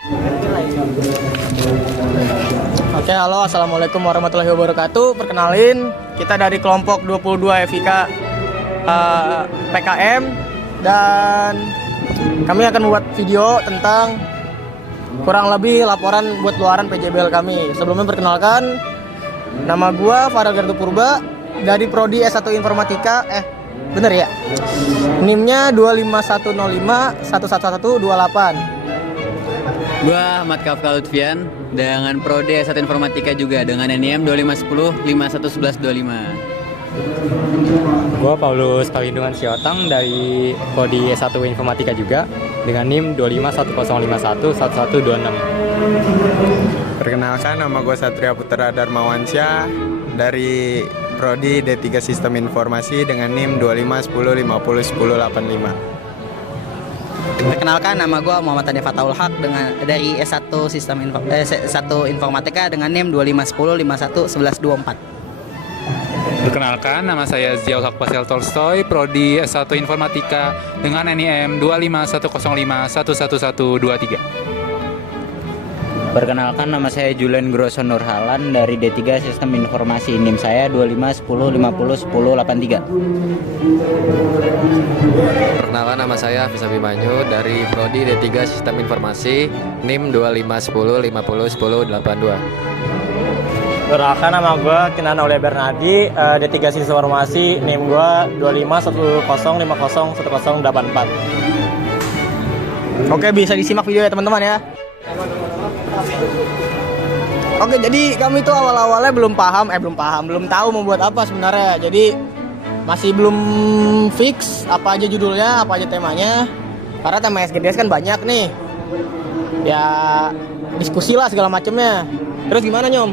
Oke, halo, assalamualaikum warahmatullahi wabarakatuh. Perkenalin, kita dari kelompok 22 FIK PKM, dan kami akan membuat video tentang kurang lebih laporan buat luaran PJBL kami. Sebelumnya perkenalkan, nama gua Farel Gardu Purba dari Prodi S1 Informatika. Bener ya? NIM-nya 25105111128. Gua Ahmad Kafka Lutfian dengan Prodi S1 Informatika juga dengan NIM 2510511125. Gua Paulus Palindungan Siotang dari Prodi S1 Informatika juga dengan NIM 25105111126. Perkenalkan, nama gue Satria Putra Darmawansyah dari Prodi D3 Sistem Informasi dengan NIM 2510501085. Perkenalkan, nama gue Muhammad Ade Fataul Haq dari S1 Informatika dengan NIM 2510511124. Perkenalkan, nama saya Ziaul Haq Pasel Tolstoy, Prodi S1 Informatika dengan NIM 25105111123. Perkenalkan, nama saya Julian Grosso Nurhalan dari D3 Sistem Informasi. NIM saya 2510501083. Perkenalkan, nama saya Hafiz Abimanyu dari Prodi D3 Sistem Informasi, NIM 2510501082. Perkenalkan, nama gue Kinan Aulia Bernardi, D3 Sistem Informasi, NIM gue 25105011084. Oke, bisa disimak video ya teman-teman ya. Oke, jadi kami tuh awal-awalnya belum tahu mau buat apa sebenarnya. Jadi masih belum fix apa aja judulnya, apa aja temanya. Karena tema SGDS kan banyak nih. Ya, diskusi lah segala macemnya. Terus gimana, Nyom?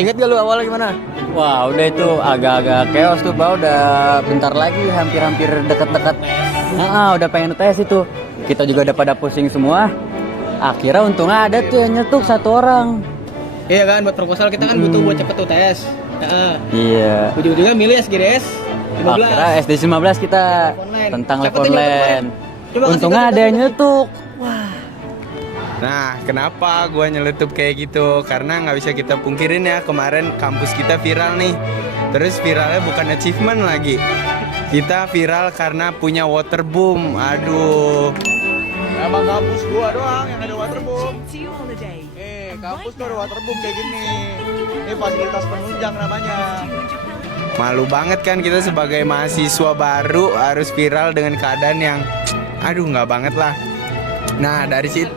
Ingat gak lu awalnya gimana? Wah, udah itu agak-agak chaos tuh, Pak. Udah bentar lagi, hampir deket-deket. Udah pengen tes itu. Kita juga udah pada pusing semua. Akhirnya untungnya ada tuh yang nyetuk satu orang. Iya kan, buat proposal kita kan butuh buat cepet tuh tes. Iya. Ujung-ujungnya milih SGDS 15. Akhirnya SD 15 kita Online. tentang Siapa live tuh yang online. Coba kasih Untungnya tahu ada yang kita. nyetuk. Nah, kenapa gue nyeletup kayak gitu? Karena nggak bisa kita pungkirin ya, kemarin kampus kita viral nih. Terus viralnya bukan achievement lagi. Kita viral karena punya waterboom. Aduh. Emang kampus gua doang yang ada waterboom. Kampus tuh ada waterboom kayak gini. Ini fasilitas penunjang namanya. Malu banget kan kita sebagai mahasiswa baru harus viral dengan keadaan yang nggak banget lah. Nah, dari situ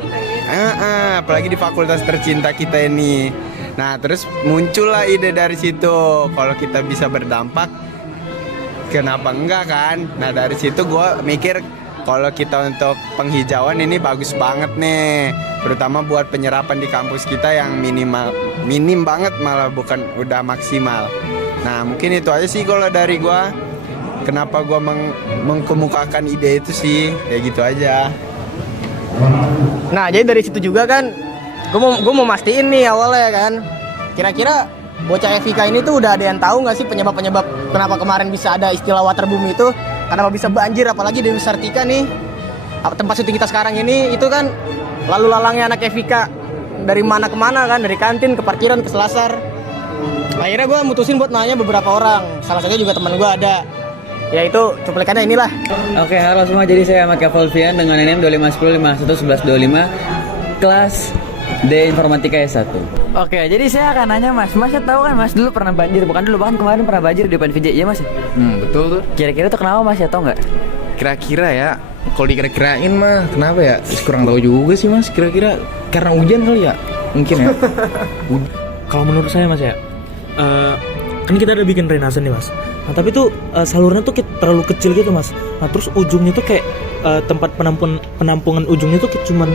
apalagi di fakultas tercinta kita ini. Nah, terus muncullah ide dari situ. Kalau kita bisa berdampak, kenapa enggak kan? Nah, dari situ gue mikir kalau kita untuk penghijauan ini bagus banget nih, terutama buat penyerapan di kampus kita yang minim banget, malah bukan udah maksimal. Nah, mungkin itu aja sih kalau dari gue. Kenapa gue mengkemukakan ide itu sih, kayak gitu aja. Nah, jadi dari situ juga kan gue mau mastiin nih awalnya kan. Kira-kira bocah FIK ini tuh udah ada yang tahu nggak sih penyebab kenapa kemarin bisa ada istilah waterboom itu? Kenapa bisa banjir, apalagi di Sartika nih, tempat syuting kita sekarang ini, itu kan lalu lalangnya anak FIK dari mana ke mana kan, dari kantin ke parkiran ke Selasar. Akhirnya gue mutusin buat nanya beberapa orang, salah satunya juga teman gue ada, yaitu cuplikannya inilah. Oke, halo semua. Jadi saya Ahmad Kafka Lutfian dengan NIM 2510511125, kelas D Informatika S1. Oke, jadi saya akan nanya Mas tahu kan Mas dulu pernah banjir, bahkan kemarin pernah banjir di depan VJ, iya Mas? Betul tuh. Kira-kira tuh kenapa Mas ya, tau nggak? Kira-kira ya, kalau dikira-kirain mah kenapa ya? Kurang tahu juga sih Mas. Kira-kira karena hujan kali ya? Mungkin ya. Kalau menurut saya Mas ya, kan kita udah bikin drainase nih Mas. Nah tapi tuh salurannya tuh terlalu kecil gitu Mas. Nah terus ujungnya tuh kayak tempat penampungan ujungnya tuh kayak cuman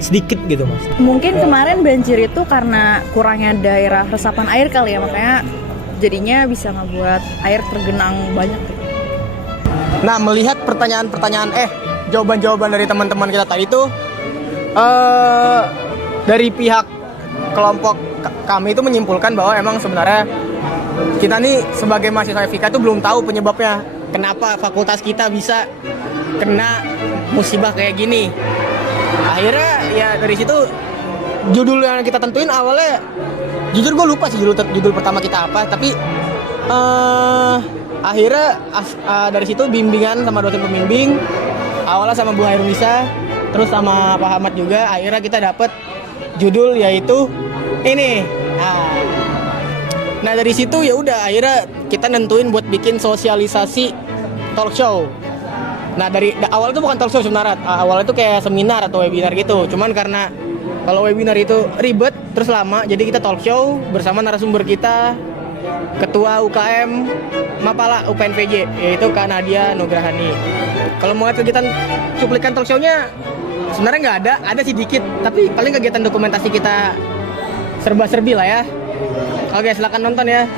sedikit gitu Mas. Mungkin kemarin banjir itu karena kurangnya daerah resapan air kali ya, makanya jadinya bisa ngebuat air tergenang banyak gitu. Nah, melihat jawaban-jawaban dari teman-teman kita tadi tuh dari pihak kelompok kami itu menyimpulkan bahwa emang sebenarnya kita nih sebagai mahasiswa FIK itu belum tahu penyebabnya. Kenapa fakultas kita bisa kena musibah kayak gini. Akhirnya ya dari situ judul yang kita tentuin awalnya, jujur gue lupa sih judul pertama kita apa, tapi akhirnya dari situ bimbingan sama dosen pembimbing, awalnya sama Bu Hairunisa, terus sama Pak Ahmad juga, akhirnya kita dapet judul yaitu ini. Nah dari situ ya udah akhirnya kita nentuin buat bikin sosialisasi talk show. Nah dari awal itu bukan talk show sebenarnya, awalnya itu kayak seminar atau webinar gitu. Cuman karena kalau webinar itu ribet terus lama, jadi kita talk show bersama narasumber kita, Ketua UKM Mapala UPNPJ, yaitu Kak Nadia Nugrahani. Kalau mau lihat kegiatan cuplikan talk show-nya sebenarnya nggak ada sih dikit, tapi paling kegiatan dokumentasi kita serba-serbi lah ya. Oke, silakan nonton ya.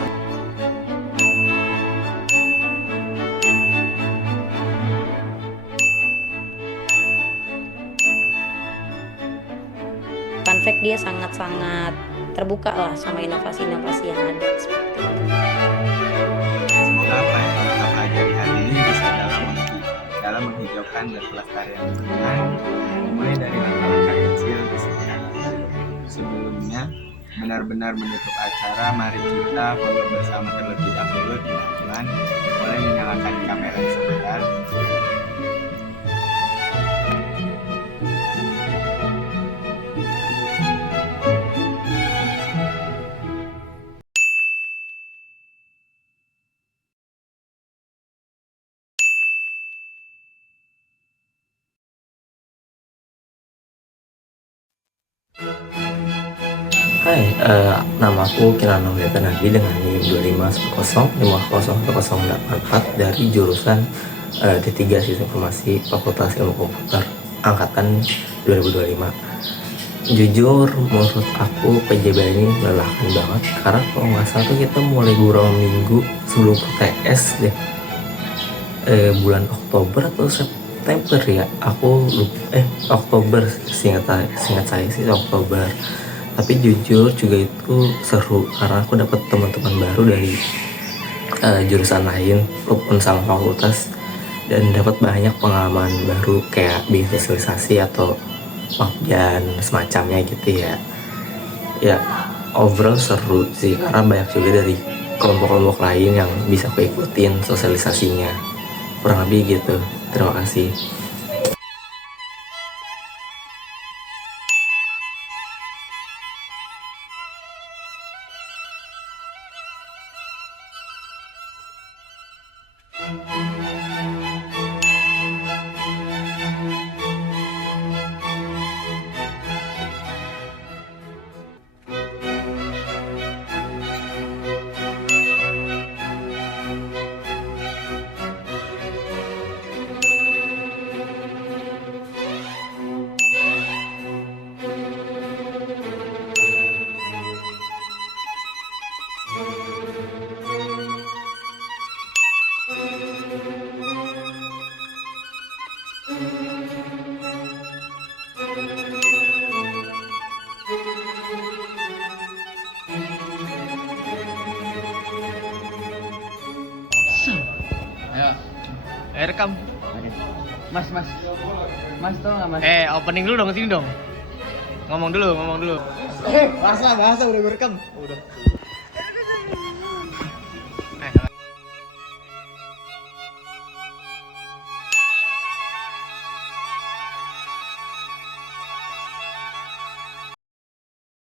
Fun fact, dia sangat-sangat terbuka lah sama inovasi-inovasi yang ada seperti itu. Semoga apa yang kita pelajari hari ini bisa dalam menghijaukan dan pelestarian lingkungan, mulai dari langkah-langkah kecil di setiap. Sebelumnya, benar-benar menutup acara, mari kita foto bersama terlebih dahulu teman-teman. Boleh menyalakan kamera sebentar. Hai, nama aku Kinano Nadi dengan NIM 2510501084 dari jurusan D3 Sistem Informasi Fakultas Ilmu Komputer Angkatan 2025. Jujur, menurut aku PJB ini melelahkan banget karena kalau nggak salah tuh kita mulai beberapa minggu sebelum PTS deh, bulan Oktober atau September ya, aku lupa, Oktober, seingat saya sih Oktober. Tapi jujur juga itu seru karena aku dapat teman-teman baru dari jurusan lain maupun sama fakultas, dan dapat banyak pengalaman baru kayak bikin sosialisasi atau dan semacamnya gitu ya. Ya overall seru sih karena banyak juga dari kelompok-kelompok lain yang bisa aku ikutin sosialisasinya. Kurang lebih gitu. Terima kasih. Ayo, rekam. Mas tau nggak mas? Opening dulu dong, sini dong. Ngomong dulu. Bahasa udah gue rekam. Udah.